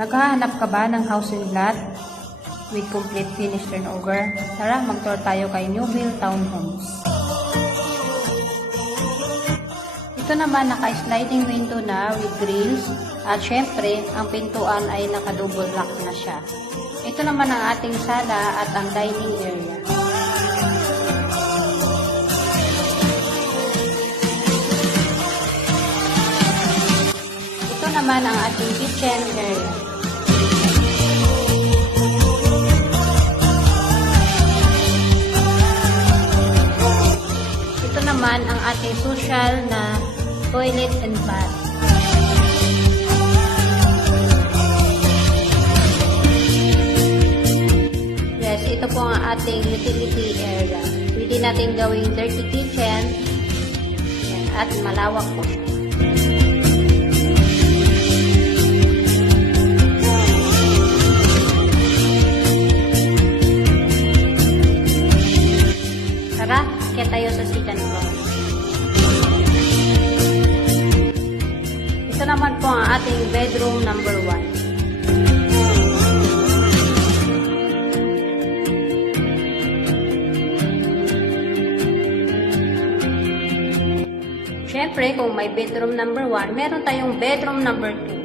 Naghahanap ka ba ng house and lot with complete finish turnover? Tara, mag-tour tayo kay New Build Townhomes. Ito naman naka-sliding window na with grills at syempre ang pintuan ay naka-double lock na siya. Ito naman ang ating sala at ang dining area. Ito naman ang ating kitchen area. Ito naman ang ating social na toilet and bath. Yes, ito po ang ating utility area. Pwede natin gawing dirty kitchen. Yan, at malawak po siya. Tara, kaya tayo sa second floor. Ito naman po ang ating bedroom number 1. Siyempre, kung may bedroom number 1, meron tayong bedroom number 2.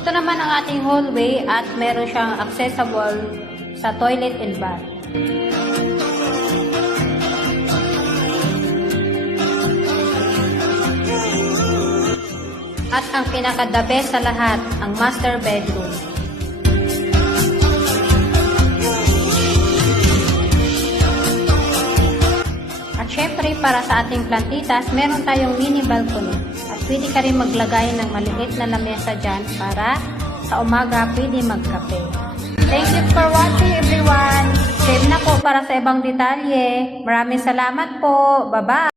Ito naman ang ating hallway at meron siyang accessible sa toilet and bath. At ang pinaka-the best sa lahat, ang master bedroom. At syempre, para sa ating plantitas, meron tayong mini balcony. At pwede ka rin maglagay ng maliit na lamesa dyan para sa umaga pwede magkape. Thank you for watching, everyone. Save na po para sa ibang detalye. Maraming salamat po. Bye-bye.